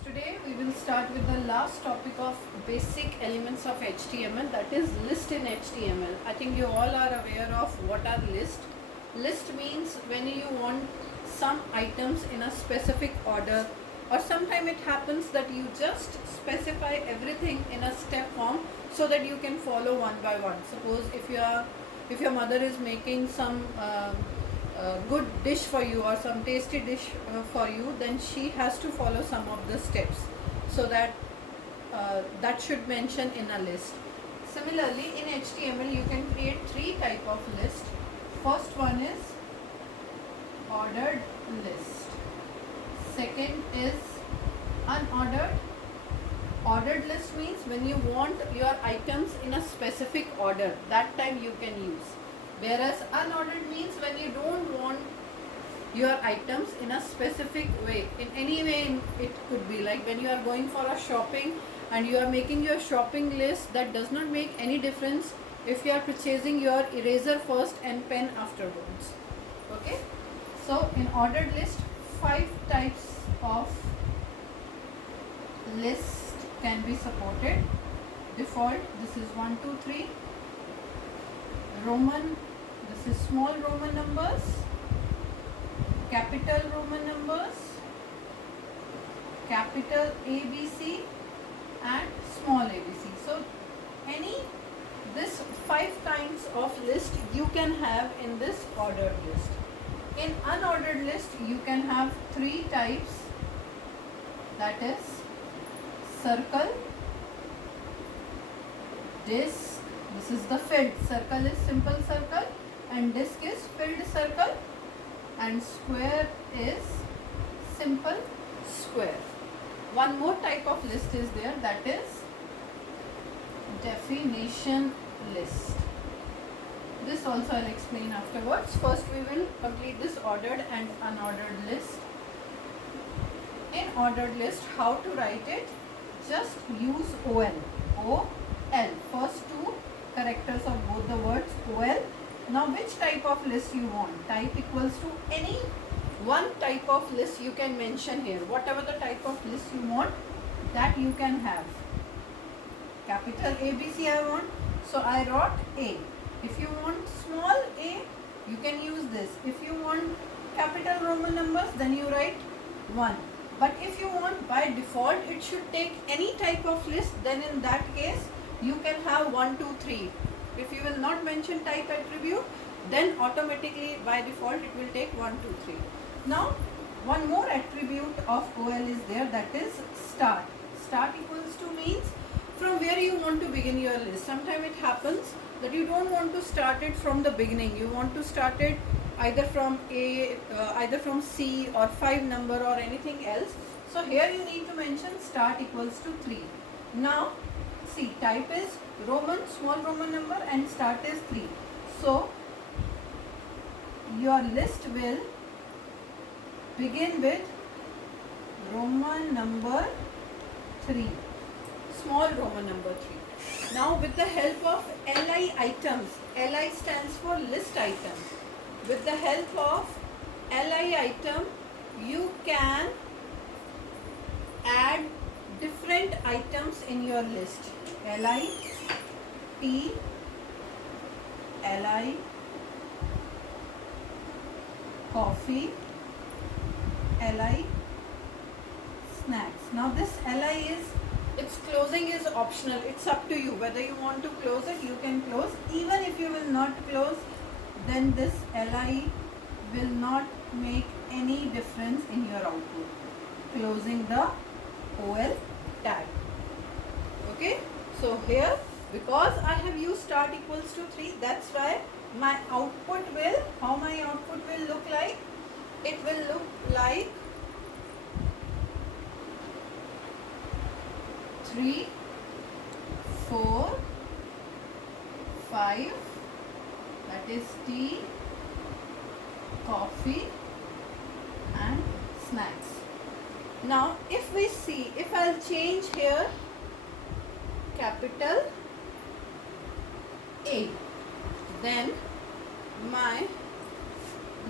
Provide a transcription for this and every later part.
Today we will start with the last topic of basic elements of HTML, that is list in HTML. I think you all are aware of what are list. List means when you want some items in a specific order, or sometime it happens that you just specify everything in a step form so that you can follow one by one. Suppose if your mother is making some good dish for you or some tasty dish for you, then she has to follow some of the steps, so that that should mention in a list. Similarly, in HTML you can create three type of list. First one is ordered list. Second is unordered. Ordered list means when you want your items in a specific order, that time you can use. Whereas unordered means when you don't want your items in a specific way. In any way it could be, like when you are going for a shopping and you are making your shopping list, that does not make any difference if you are purchasing your eraser first and pen afterwards. Okay. So in ordered list, 5 types of list can be supported. Default, this is 1, 2, 3. Roman, this is small Roman numbers, capital Roman numbers, capital ABC and small ABC. So this 5 kinds of list you can have in this ordered list. In unordered list you can have 3 types, that is circle, disk. This is the filled. Circle is simple circle and disk is filled circle, and square is simple square. One more type of list is there, that is definition list. This also I'll explain afterwards. First we will complete this ordered and unordered list. In ordered list, how to write it? Just use OL. OL. First 2 characters of both the words OL. Now which type of list you want? Type equals to any one type of list you can mention here. Whatever the type of list you want, that you can have. Capital ABC I want, so I wrote A. If you want small a, you can use this. If you want capital Roman numbers, then you write 1. But if you want by default it should take any type of list, then in that case you can have 1, 2, 3. If you will not mention type attribute, then automatically by default it will take 1, 2, 3. Now one more attribute of OL is there, that is start. Start equals to means from where you want to begin your list. Sometimes it happens that you don't want to start it from the beginning. You want to start it either from A, either from C or 5 number or anything else. So here you need to mention start equals to 3. Now see, type is Roman, small Roman number, and start is 3. So your list will begin with Roman number 3, small Roman number 3. Now with the help of LI items, LI stands for list item. With the help of LI item, you can add different items in your list. LI, T, LI, coffee, LI, snacks. Now this LI is, its closing is optional. It's up to you whether you want to close it, you can close. Even if you will not close, then this LI will not make any difference in your output. Closing the OL tag. Okay. So here, because I have used start equals to 3, that's why my output will, how my output will look like? It will look like 3, 4, 5, that is tea, coffee and snacks. Now if we see, if I'll change here capital A, then my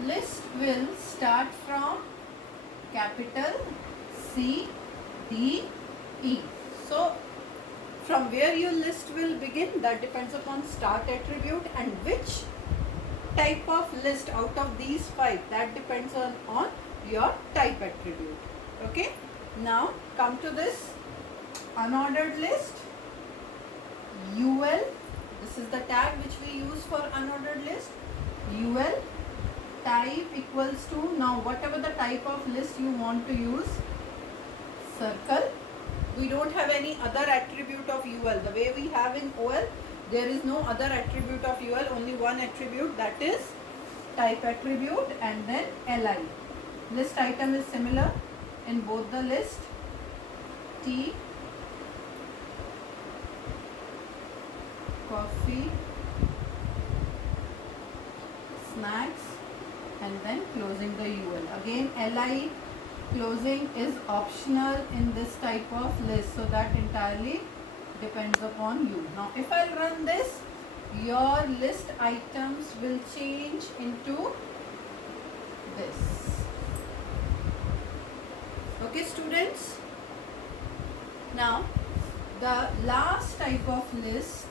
list will start from capital C, D, E. So from where your list will begin, that depends upon start attribute, and which type of list out of these 5, that depends on your type attribute. Okay, now come to this unordered list. UL, this is the tag which we use for unordered list. UL type equals to, now whatever the type of list you want to use, circle. We don't have any other attribute of UL. The way we have in OL, there is no other attribute of UL, only one attribute, that is type attribute, and then LI. List item is similar in both the list. Tea, coffee, snacks, and then closing the UL. Again, LI closing is optional in this type of list, so that entirely depends upon you. Now if I run this, your list items will change into this. Okay students, now the last type of list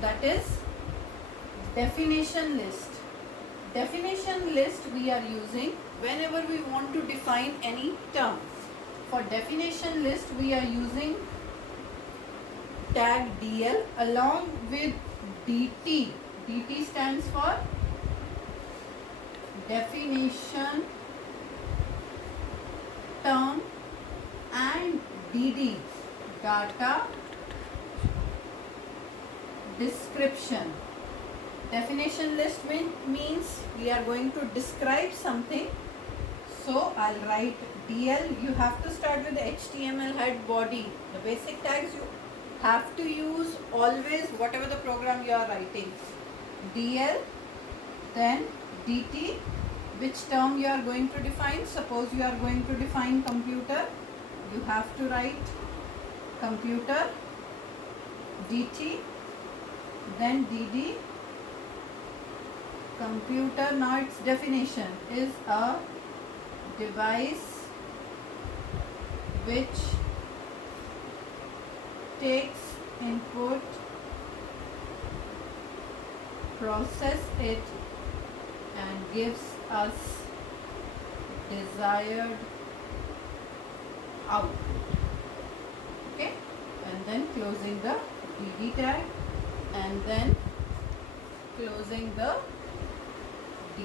that is definition list. Definition list we are using whenever we want to define any term. For definition list we are using tag DL along with DT. DT stands for definition term, and DD data description. Definition list means we are going to describe something. So I'll write DL. You have to start with the HTML head body. The basic tags you have to use always, whatever the program you are writing. DL, then DT, which term you are going to define. Suppose you are going to define computer, you have to write computer, DT, then DD. Computer, now its definition is a device which takes input, process it, and gives us desired output. Okay, and then closing the DD tag, and then closing the D.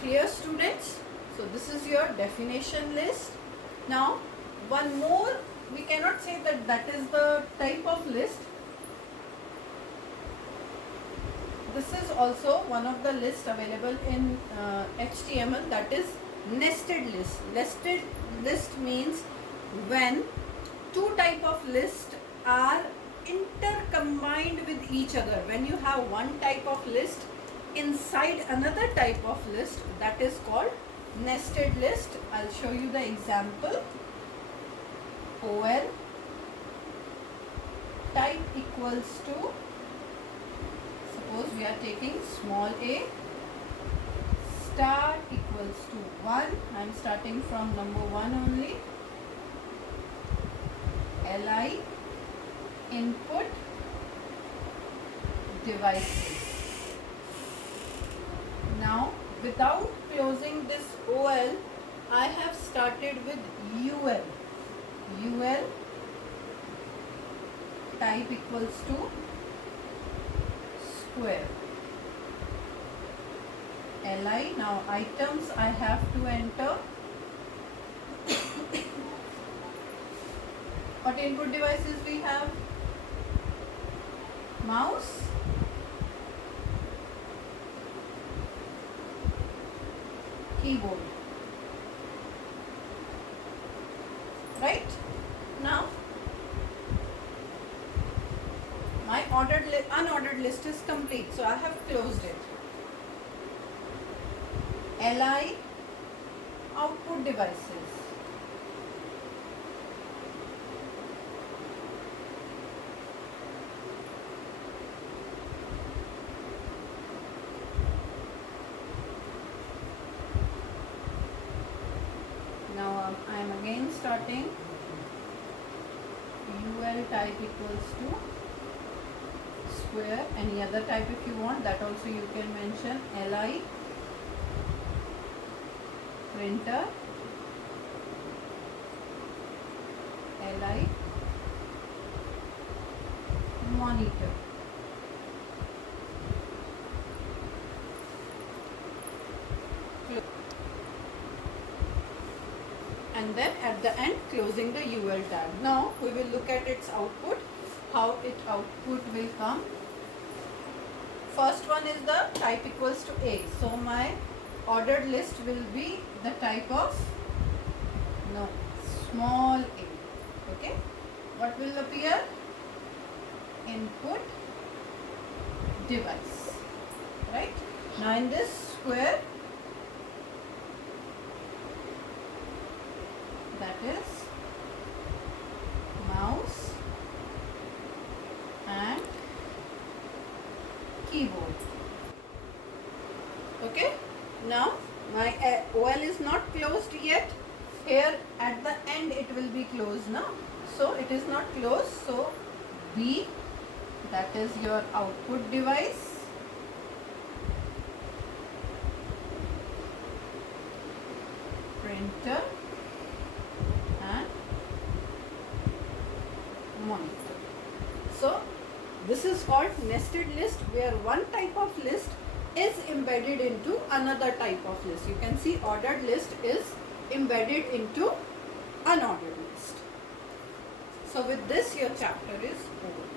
Clear students? So this is your definition list. Now one more, we cannot say that that is the type of list. This is also one of the lists available in HTML, that is nested list. Nested list means when two type of lists are intercombined with each other. When you have one type of list inside another type of list, that is called nested list. I'll show you the example. OL type equals to, suppose we are taking small a, start equals to 1. I am starting from number 1 only. LI input devices. Now without closing this OL, I have started with UL. UL type equals to square. LI, now items I have to enter. What input devices we have? Mouse, keyboard. Right? Now my unordered list is complete, so I have closed it. LI output devices. writing UL type equals to square. Any other type if you want, that also you can mention. LI printer, LI monitor. And then at the end closing the UL tag. Now we will look at its output, how its output will come. First one is the type equals to A. So my ordered list will be the type of small a. Okay, what will appear? Input device, right? Now in this square, that is mouse and keyboard. Okay, now my OL is not closed yet. Here at the end it will be closed now. So it is not closed. So B, that is your output device. Printer and monitor. So this is called nested list, where one type of list is embedded into another type of list. You can see ordered list is embedded into unordered list. So with this your chapter is over.